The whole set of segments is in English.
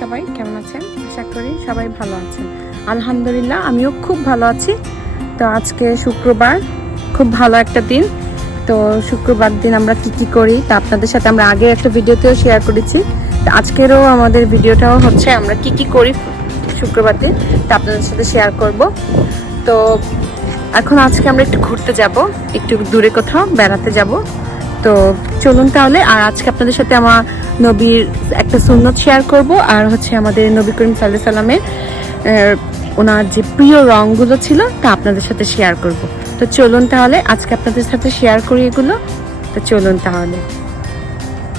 সবাই কেমন আছেন? আশা করি সবাই ভালো আছেন। আলহামদুলিল্লাহ আমিও খুব ভালো আছি। তো আজকে শুক্রবার, খুব ভালো একটা দিন। তো শুক্রবার দিন আমরা কি করি তা আপনাদের সাথে আমরা আগে একটা ভিডিওতেও শেয়ার করেছি। তো আজকেরও আমাদের ভিডিওটাও হচ্ছে আমরা কি করি শুক্রবার দিন তা আপনাদের সাথে শেয়ার করব। তো এখন আজকে আমরা একটু ঘুরতে যাব, একটু দূরে কোথাও বেড়াতে যাব। তো চলুন তাহলে। আর আজকে আপনাদের সাথে আমার নবীর একটা সুন্নত শেয়ার করব, আর হচ্ছে আমাদের নবী করিম সাল্লাল্লাহু আলাইহি সাল্লামের ওনার যে প্রিয় রঙগুলো ছিল তা আপনাদের সাথে শেয়ার করব। তো চলুন তাহলে আজকে আপনাদের সাথে শেয়ার করি এগুলো। তো চলুন তাহলে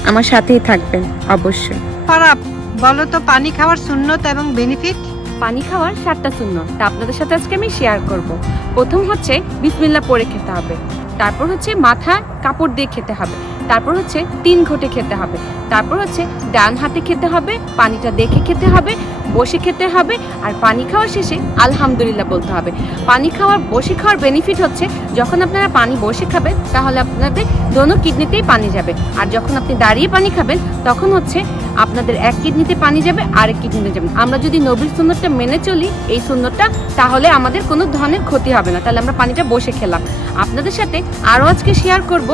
আমার সাথেই থাকবেন অবশ্যই। পারাপ বলো তো, পানি খাওয়ার সুন্নত এবং বেনিফিট। পানি খাওয়ার 7টা সুন্নত তা আপনাদের সাথে আজকে আমি শেয়ার করব। প্রথম হচ্ছে বিসমিল্লাহ পড়ে খেতে হবে, তারপর হচ্ছে মাথা কাপড় দিয়ে খেতে হবে, তারপর হচ্ছে 3 ঘটে খেতে হবে, তারপর হচ্ছে ডান হাতে খেতে হবে, পানিটা দেখে খেতে হবে, বসে খেতে হবে, আর পানি খাওয়ার শেষে আলহামদুলিল্লাহ বলতে হবে। পানি বসে খাওয়ার বেনিফিট হচ্ছে যখন আপনারা পানি বসে খাবেন তাহলে আপনাদের দোনো কিডনিতেই পানি যাবে, আর যখন আপনি দাঁড়িয়ে পানি খাবেন তখন হচ্ছে আপনাদের এক কিডনিতে পানি যাবে, আরেক কিডনিতে যাবে। আমরা যদি নবীর সুন্নতটা মেনে চলি, এই সুন্নতটা, তাহলে আমাদের কোনো ধরনের ক্ষতি হবে না। তাহলে আমরা পানিটা বসে খেলাম। আপনাদের সাথে আরও আজকে শেয়ার করব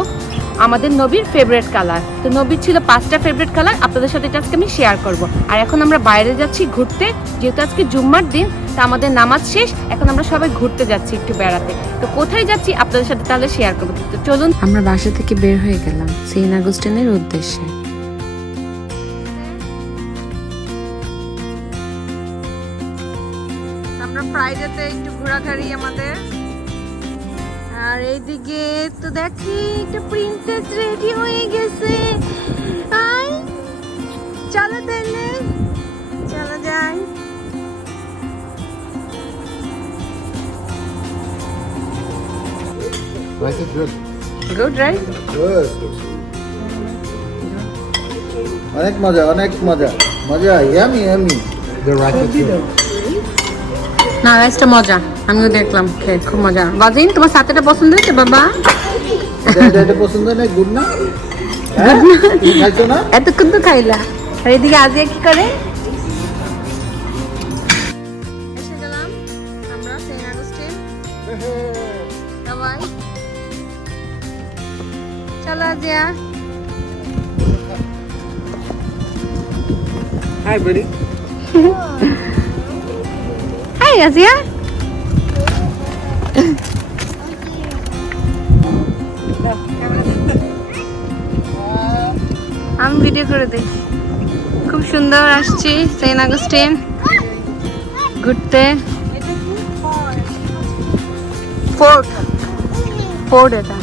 আমাদের নবীর ফেভারিট কালার। তো নবীর ছিল 5টা ফেভারিট কালার, আপনাদের সাথে এটা আজকে আমি শেয়ার করব। আর এখন আমরা বাইরে যাচ্ছি ঘুরতে, যেহেতু আজকে জুম্মার দিন, তা আমাদের নামাজ শেষ, এখন আমরা সবাই ঘুরতে যাচ্ছি একটু বেড়াতে। তো কোথায় যাচ্ছি আপনাদের সাথে তাহলে শেয়ার করবো। তো চলুন, আমরা বাসা থেকে বের হয়ে গেলাম সেন্ট অগাস্টিনের উদ্দেশ্যে। আমরা ফ্রাইডেতে একটু ঘোরাঘুরি আমাদের। আর এইদিকে তো দেখি একটা প্রিন্সেস রেডি হয়ে গেছে। আই চলো তাহলে, চলো যাই। Right, it's good. Good right? Good. অনেক মজা, অনেক মজা, মজা, yummy yummy. The right is good. না, রাইসটা মজা, আমিও দেখলাম খেয়ে খুব মজা। বাজিন, তোমার সাথেটা পছন্দ হয়েছে বাবা? এটা পছন্দ না? গুড না? তুমি খাইছো না? এতক্ষণ তো খাইলা। আর এদিকে আজিয়া কি করে? এসে গেলাম আমরা সেন্ট অগাস্টিন। সবাই চলো আজিয়া। Hi, buddy. হাই আজিয়া। আমি ভিডিও করে দেখি। খুব সুন্দর আসছি সেন্ট অগাস্টিন ঘুরতে। ফোর্ট এটা।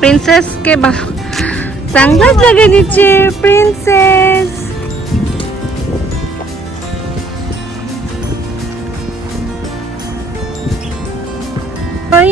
প্রিন্সেসকে সানগ্লাস লাগিয়ে দিচ্ছে প্রিন্সেস। ওই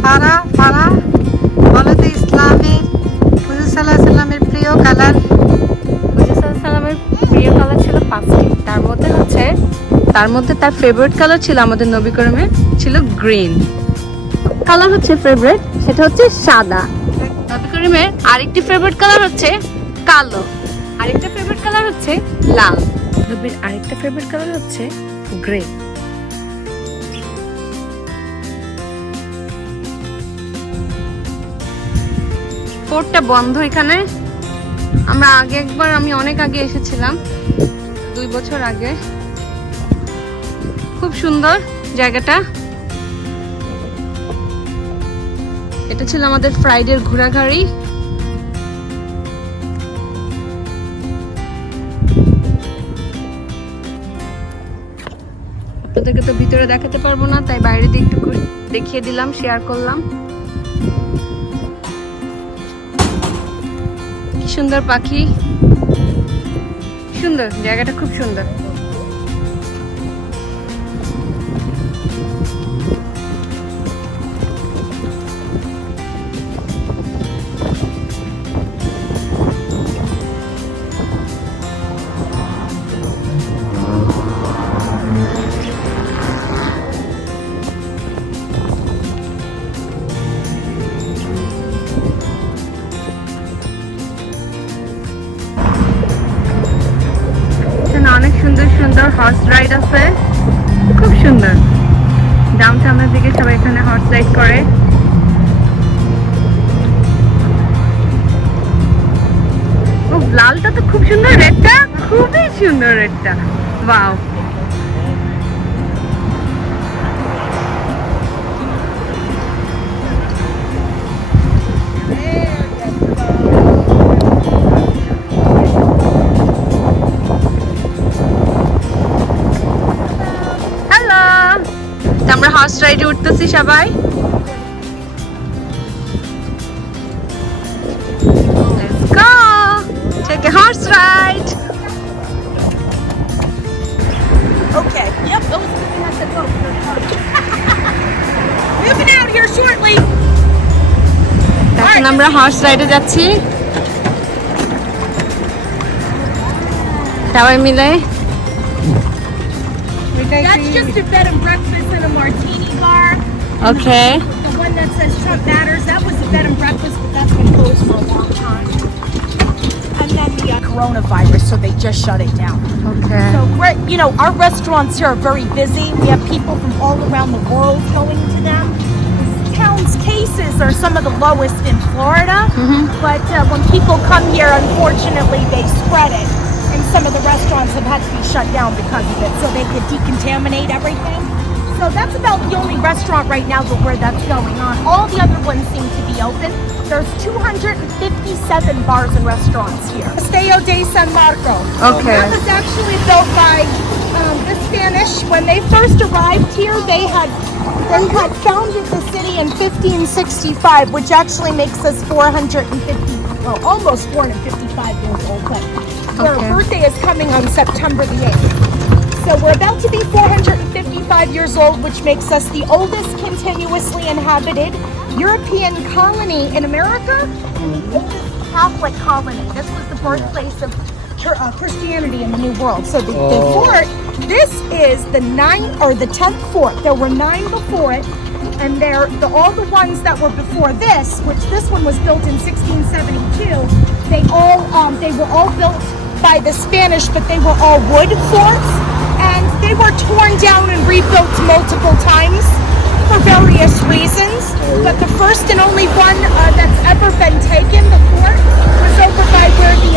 ফারা ফারা বলো তো, ইসলামের হুজুর সাল্লাল্লাহু আলাইহি সাল্লামের প্রিয় কালার। হুজুর সাল্লাল্লাহু আলাইহি সাল্লামের প্রিয় কালার ছিল 5টি। তার মধ্যে তার ফেভারিট কালার ছিল আমাদের নবী করিমের ছিল গ্রিন কালার, হচ্ছে ফেভারিট, সেটা হচ্ছে সাদা। নবী করিমের আরেকটি ফেভারিট কালার হচ্ছে কালো, আরেকটা ফেভারিট কালার হচ্ছে লাল, নবীর আরেকটা ফেভারিট কালার হচ্ছে গ্রে। ফোর্টটা বন্ধ এখানে। আমরা আমি অনেক আগে এসেছিলাম, 2 বছর আগে। খুব সুন্দর জায়গাটা। এটা ছিল আমাদের ফ্রাইডের ঘোরাঘুরি। আপনাদেরকে তো ভিতরে দেখাতে পারবো না, তাই বাইরে দিয়ে একটু দেখিয়ে দিলাম, শেয়ার করলাম। কি সুন্দর পাখি, সুন্দর, জায়গাটা খুব সুন্দর। অনেক সুন্দর সুন্দর হর্স রাইড আছে, খুব সুন্দর। ডাউনটাউনের দিকে সবাই এখানে হর্স রাইড করে। ও লালটা তো খুব সুন্দর, রেডটা খুবই সুন্দর, রেডটা ওয়াও। আমরা হর্স রাইডে উঠতেছি সবাই। Let's go take a horse ride. Okay. Yep. Those are the things I said. Moving out here shortly. এখন আমরা হর্স রাইডে যাচ্ছি সবাই মিলে। That's just a bed and breakfast and a martini bar. Okay. The one that says Trump Matters, that was a bed and breakfast, but that's been closed for a long time. And then the coronavirus, so they just shut it down. Okay. So we're, you know, our restaurants here are very busy. We have people from all around the world going to them. This town's cases are some of the lowest in Florida, but when people come here, unfortunately, they spread it. And some of the restaurants have had to be shut down because of it, so they could decontaminate everything. So that's about the only restaurant right now where that's going on. All the other ones seem to be open. There's 257 bars and restaurants here. Castello de San Marco. Okay. That was actually built by the Spanish. When they first arrived here, they had founded the city in 1565, which actually makes us 450, well, almost 455 years old. But their birthday is coming on September the 8th. So we're about to be 455 years old, which makes us the oldest continuously inhabited European colony in America, and the oldest Catholic colony. This was the birthplace of Christianity in the New World. So the fort, this is the 9th or the 10th fort. There were 9 before it, and all the ones that were before this, which this one was built in 1672, they were all built by the Spanish, but they were all wood forts, and they were torn down and rebuilt multiple times for various reasons. But the first and only one that's ever been taken, the fort, was over by where the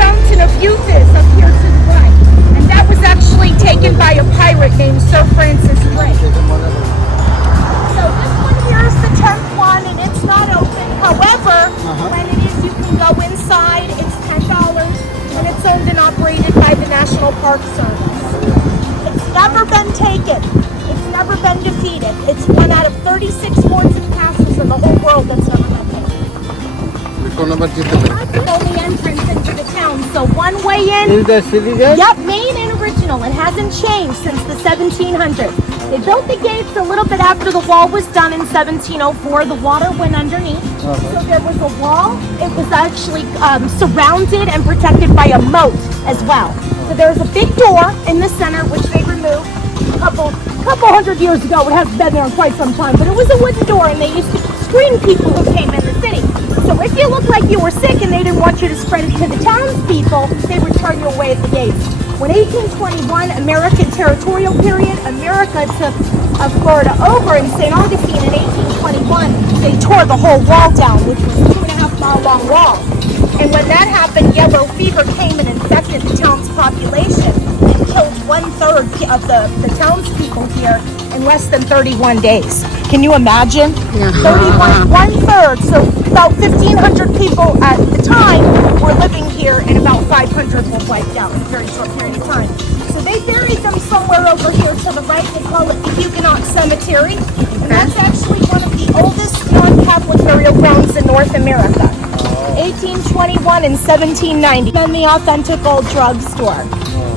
Fountain of Youth is, up here to the right. And that was actually taken by a pirate named Sir Francis Drake. So this one here is the 10th one, and it's not open. However, when it is, you can go inside. It's $10, and it's owned and operated by the National Park Service. It's never been taken. It's never been defeated. It's one out of 36 forts and castles in the whole world that's never been taken. Only entrance into the town, so one way in. Is the city gate? Yep, main and original. It hasn't changed since the 1700s. They built the gates a little bit after the wall was done in 1704. The water went underneath, so there was a wall. It was actually surrounded and protected by a moat as well. So there's a big door in the center, which they removed a couple hundred years ago. It hasn't been there in quite some time, but it was a wooden door, and they used to screen people who came in the city. So if you looked like you were sick and they didn't want you to spread it to the townspeople, they would turn you away at the gates. When 1821, American territorial period, America took Florida over, in St. Augustine in 1821, they tore the whole wall down, which was a 2.5-mile long wall. And when that happened, yellow fever came and infected the town's population and killed 1/3 of the townspeople here in less than 31 days. Can you imagine? 1/3. So about 1,500 people at the time were living here, and about 500 were wiped out in a very short period of time. So they buried them somewhere over here to the right. They call it the Huguenot Cemetery. And that's actually one of the oldest non-Catholic burial grounds in North America. 1821 and 1790. Then the authentic old drugstore.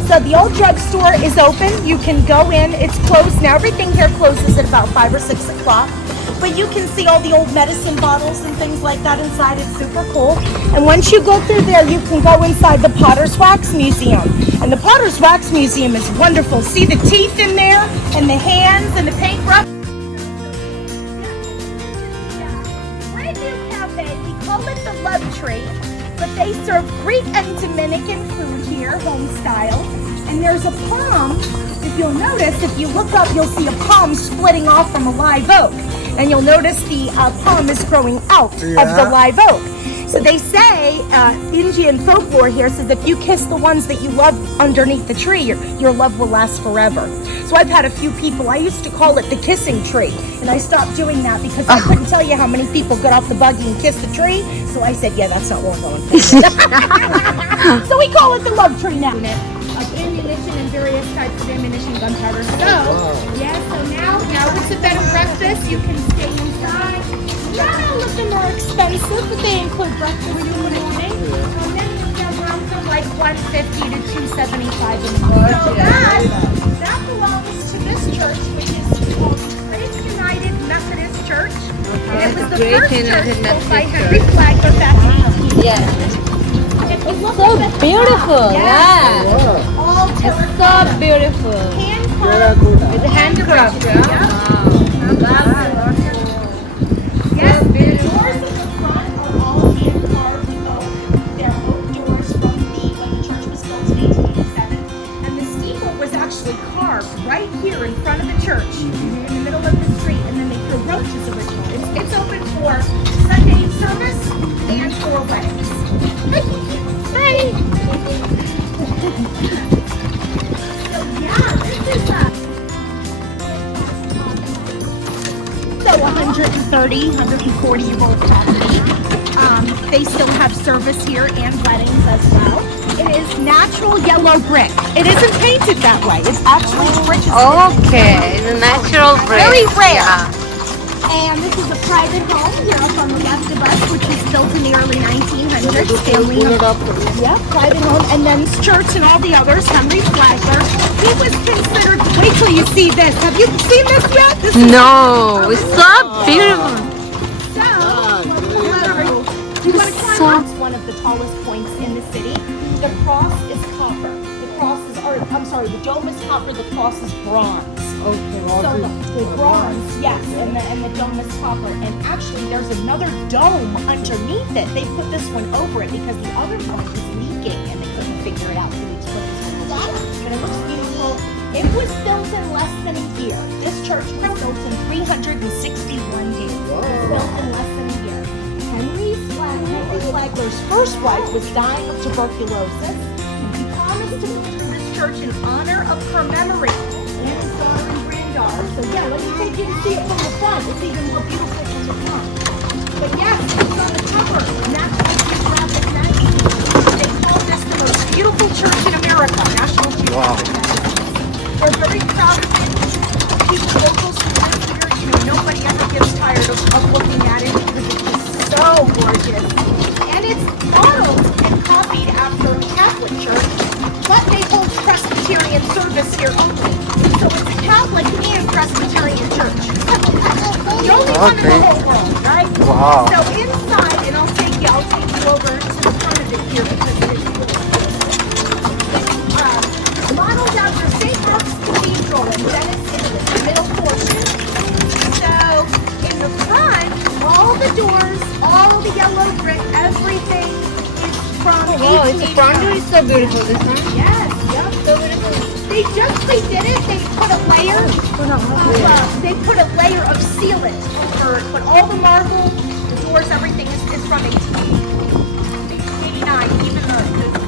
So the old drugstore is open. You can go in. It's closed now. Everything here closes at about 5 or 6 o'clock. But you can see all the old medicine bottles and things like that inside. It's super cool. And once you go through there, you can go inside the Potter's Wax Museum. And the Potter's Wax Museum is wonderful. See the teeth in there and the hands and the paintbrush. Brand new cafe. We call it the Love Tree. But they serve Greek and Dominican food here, home style. And there's a palm. If you'll notice, if you look up, you'll see a palm splitting off from a live oak. And you'll notice the palm is growing out of the live oak. So they say, Indian folklore here says if you kiss the ones that you love underneath the tree, your love will last forever. So I've had a few people, I used to call it the kissing tree. And I stopped doing that because I couldn't tell you how many people got off the buggy and kissed the tree. So I said, yeah, that's not what we're going for. So we call it the love tree now. Of ammunition and various types of ammunition, gunpowder. So, yeah, so now it's a bed and breakfast. You can stay inside. Not all of them are expensive, but they include breakfast in the morning. And then you have room from like $150 to $275 in the morning. So that belongs to this church, which is called Grace United Methodist Church. It was the first church built by Henry Flagler back in 18. Yes. So beautiful, yeah. All It's so beautiful. hand-carved. It's handcraft, Yes, the doors at the front are all hand-carved oak. They're oak doors from when the church was built in 1887. And the steeple was actually carved right here in front of the church, in the middle of the street. And then they threw roaches originally. It's open for Sunday service and for weddings. Hi. So yeah, this is so 130, 140-year-old property. They still have service here and weddings as well. It is natural yellow brick. It isn't painted that way. It's actually brick. Okay, the natural brick. Very rare. Yeah. And this is a private home here up on the left of us, which was built in the early 1900s. Family home. Yeah, private home. And then this church and all the others, Henry Flagler. He was considered, wait till you see this. Have you seen this yet? This is No, it's so beautiful. It's one of the tallest points in the city. The cross is copper. The dome is copper, the cross is bronze. Okay, So the bronze, yes, and the dome is copper. And actually there's another dome underneath it. They put this one over it because the other one was leaking and they couldn't figure it out. So they just put this one over it. And it looks beautiful. It was built in less than a year. This church was built in 361 days. It was built in less than a year. Henry Flagler's first wife was dying of tuberculosis. And he promised to build this church in honor of her memory. And his daughter and granddaughter. So yeah, let me take you to see it from the front. It's even more beautiful from the front. But yes, it's on the cover of National Geographic magazine. They call this the most beautiful church in America. National Geographic magazine. We're very proud of it. People, locals who live here, nobody ever gets tired of looking at it because it's just so gorgeous. And it's modeled and copied after a Catholic church, but they hold Presbyterian service here only. So it's a Catholic and Presbyterian church. The only one in the whole world, right? Wow. So inside, and I'll take you over to the front of it here because it is really cool. It's modeled after St. Mark's Cathedral in Venice, Italy, the middle portion. So in the front, all the doors, all the yellow brick, everything is from Oh, it's a front door. It's so beautiful. This one. Yes, yep. So beautiful. They just redid it. They put a layer. They put a layer of sealant over it, but all the marble, the doors, everything is from 1889. Even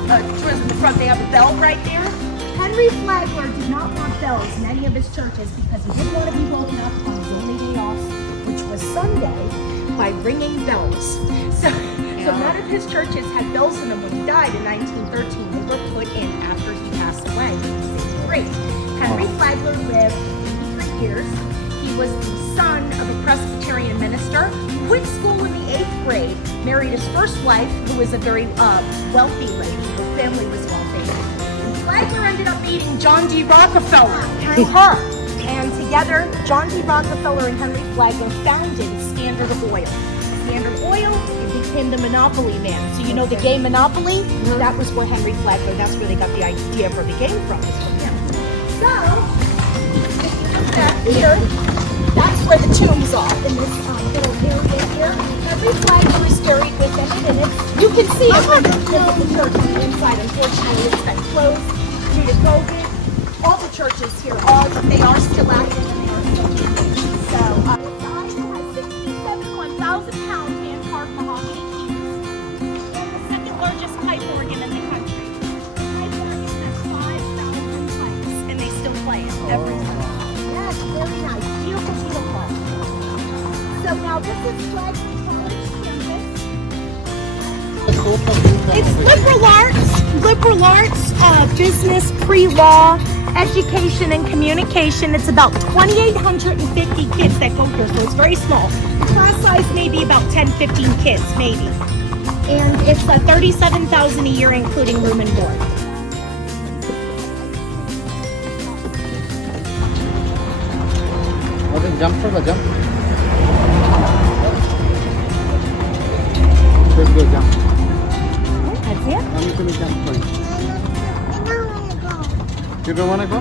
the doors in the front, they have a bell right there. Henry Flagler did not want bells in any of his churches because he didn't want to be woken up on his only day off, which was Sunday, by ringing bells. So none of his churches had bells in them when he died in 1913. They were put in after he passed away. He was 63. Henry Flagler lived 83 years. He was the son of a Presbyterian minister, quit school in the 8th grade, married his first wife, who was a very wealthy lady. Her family was wealthy. And Flagler ended up meeting John D. Rockefeller through her. And together, John D. Rockefeller and Henry Flagler founded Standard Oil. Standard Oil, it became the monopoly man. So you know the game Monopoly? That was where Henry Flagler, that's where they got the idea for the game from. Was from him. So, if you look back here, that's where the tombs are, in this little area here. Henry Flagler is buried within it, and you can see it from the church on the inside. Unfortunately, it's been closed due to COVID. All the churches here are, but they are still active and they are still using. So, the idol has 67 1,000-pound hand-carved mahogany keys. And the second largest pipe organ in the country. The pipe organ has 5,000 pipes, and they still play it every time. That's very nice. Beautiful, beautiful. So now this is Flagler College campus. It's liberal arts, business, pre-law, education, and communication. It's about 2,850 kids that go here, so it's very small. The class size may be about 10, 15 kids, maybe. And it's $37,000 a year, including room and board. Jump for the jump. Let's go jump. That's it. I'm going to jump for you. You don't want to go?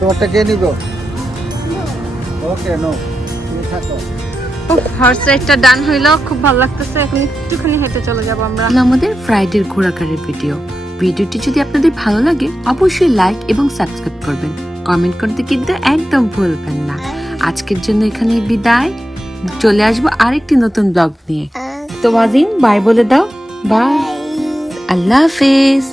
তোমারটা কে নিব? Okay no তুমি থাকো। Horse রাইডটা ডান হইলো, খুব ভালো লাগতেছে। এখন একটুখানি হেঁটে চলে যাব আমরা। আমাদের ফ্রাইডের ঘোরাঘুরির ভিডিওটি যদি আপনাদের ভালো লাগে অবশ্যই লাইক এবং সাবস্ক্রাইব করবেন, কমেন্ট করতে কিন্তু একদম ভুলবেন না। আজকের জন্য এখানেই বিদায়, চলে আসবো আরেকটি নতুন ব্লগ নিয়ে। তো ওয়াজিন বাই বলে দাও। বাই, আল্লাহ হাফেজ।